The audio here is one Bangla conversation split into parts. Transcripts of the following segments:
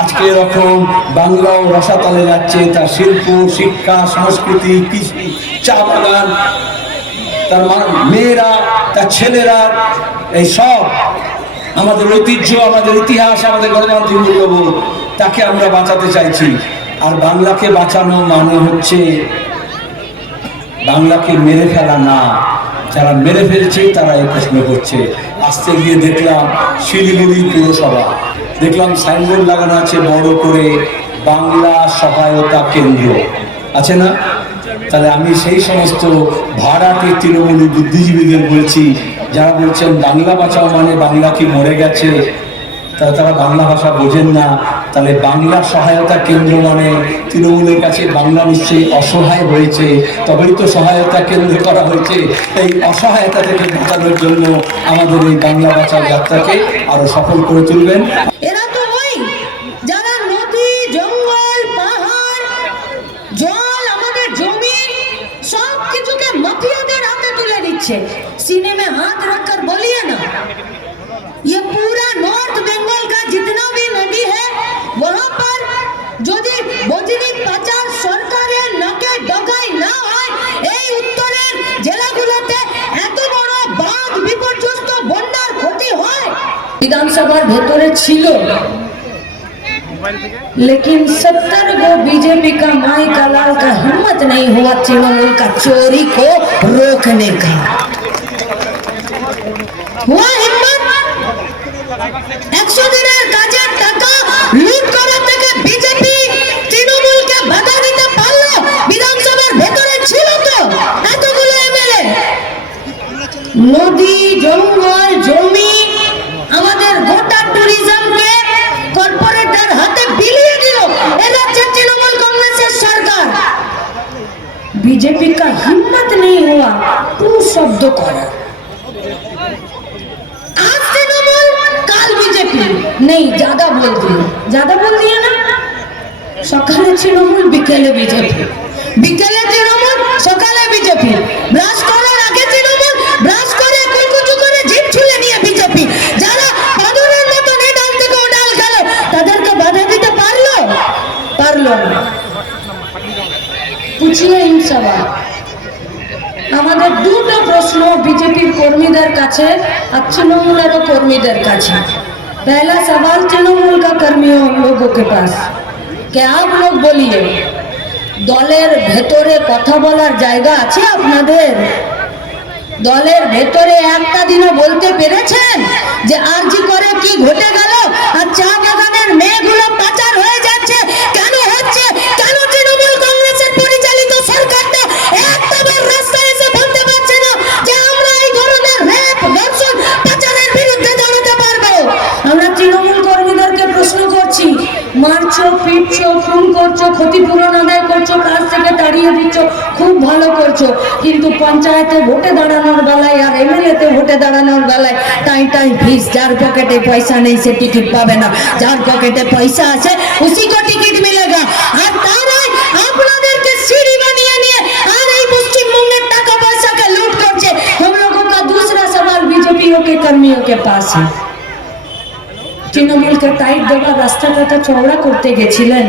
আজকে এরকম বাংলাও রসাতলে যাচ্ছে তার শিল্প, শিক্ষা, সংস্কৃতি, কৃষি, চা বাগান, তার মেয়েরা, তার ছেলেরা, এই সব আমাদের ঐতিহ্য, আমাদের ইতিহাস, আমাদের গণতান্ত্রিক মূল্যবোধ, তাকে আমরা বাঁচাতে চাইছি। আর বাংলাকে বাঁচানো মানে হচ্ছে বাংলাকে মেরে ফেলা না। যারা মেরে ফেলছে তারা এই প্রশ্ন করছে। আসতে গিয়ে দেখলাম শিলিগুড়ি পুরসভা। দেখলাম সাইনবোর্ড লাগানো আছে বড় করে বাংলা সহায়তা কেন্দ্র। আছে না? তাহলে আমি সেই সমস্ত ভাড়াটে তৃণমূলী বুদ্ধিজীবীদের বলছি, যারা বলছেন বাংলা বাঁচাও মানে বাংলা কি মরে গেছে, তারা তারা বাংলা ভাষা বোঝেন না। তাহলে বাংলা সহায়তা কেন্দ্র মানে তৃণমূলের কাছে বাংলা নিশ্চয়ই অসহায় হয়েছে, তবেই তো সহায়তা কেন্দ্র করা হয়েছে। এই অসহায়তা থেকে বাঁচানোর জন্য আমাদের এই বাংলা বাঁচাও যাত্রাকে আরও সফল করে তুলবেন। জল আমাদের জমি সব কিছুকে মাফিয়াদের হাতে তুলে দিচ্ছে सीने में हाथ रखकर बोलिए ना ये पूरा नॉर्थ बंगाल का जितना भी नदी है वहां पर যদি বজরি পাচার সরকারের নাকে ডগাই না হয় এই উত্তরের জেলাগুলোতে এত বড় বাঁধ বিপর্যস্ত বন্যার ক্ষতি হয় বিধানসভার ভেতরে ছিল लेकिन सत्तर गो बीजेपी का माई का लाल का हिम्मत नहीं हुआ तृणमूल का चोरी को रोकने का हुआ हिम्मत একশো দিনের কাজের টাকা লুট করা থেকে বিজেপি তৃণমূলকে বাধা দিতে পারলো বিধানসভার ভেতরে ছিল তো এতগুলো এমএলএ নদী জঙ্গল স্তব্ধ করা। আজ তৃণমূল কাল বিজেপি। নেই জাদা বল জাদা বল দিয়ে না? সকালে তৃণমূল, বিকেলে বিজেপি। বিকেলে তৃণমূল, সকালে বিজেপি। ব্রাশ করার আগে তৃণমূল, ব্রাশ করে করে জিপ ছুলে নিয়ে বিজেপি। যারা বাদরের ডাল থেকে ও ডাল তাদেরকে বাধা দিতে পারল? পারল না। পুছিয়ে আমাদের দুটো প্রশ্ন বিজেপির কর্মীদের কাছে আর তৃণমূলেরও কর্মীদের কাছে पहला सवाल तृणमूल का कर्मियों लोगों के पास कि आप लोग बोलिए দলের ভেতরে কথা বলার জায়গা আছে আপনাদের দলের ভেতরে একটা দিনও বলতে পেরেছেন যে আরজি করে কি ঘটে গেল আর চা বাগানের মেয়েগুলো মারছো পিটছো খুন করছো ক্ষতিপূরণ আদায় করছো কাজ থেকে তাড়িয়ে দিচ্ছ খুব ভালো করছো কিন্তু পঞ্চায়েতে ভোটে দাঁড়ানোর বেলায় আর এমএলএ তে ভোটে দাঁড়ানোর বেলায় টাই টাই ফিস যার পকেটে পয়সা নেই সে টিকিট পাবে না যার পকেটে পয়সা আছে উসি কো টিকিট মিলেগা আর তারাই আপনাদেরকে সিঁড়ি বানিয়ে নিয়ে আর এই পশ্চিমবঙ্গের টাকা পয়সাকে লুট করছে हम लोगों का दूसरा सवाल बीजेपीओ के कर्मियों के पास है তৃণমূলকে টাইট দেওয়ার রাস্তাটা চওড়া করতে গেছিলেন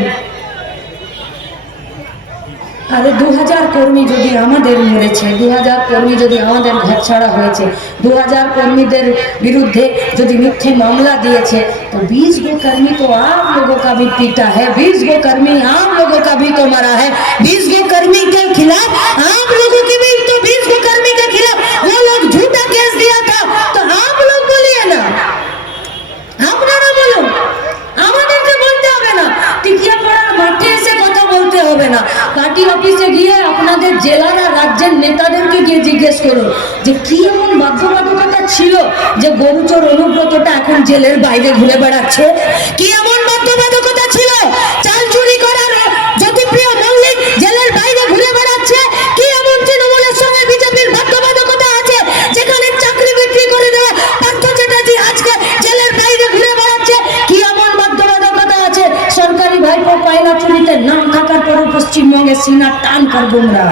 আরে দু হাজার কর্মী যদি আমাদের মেরেছে দু হাজার কর্মী যদি আমাদের ঘর ছাড়া হয়েছে দু হাজার কর্মীদের বিরুদ্ধে যদি মিথ্যে মামলা দিয়েছে তো बीस गो कर्मी तो आप लोगों का भी पीटा है बीस गो कर्मी आप लोगों का भी तो मरा है बीस गो कर्मी के खिलाफ জেলার আর রাজ্যের নেতাদেরকে গিয়ে জিজ্ঞেস করো যে কি এমন বাধ্যবাধকতা ছিল যে গরুচোর অনুব্রতটা এখন জেলের বাইরে ঘুরে বেড়াচ্ছে? কি এমন সরকারি সিনার টান কর গুমরা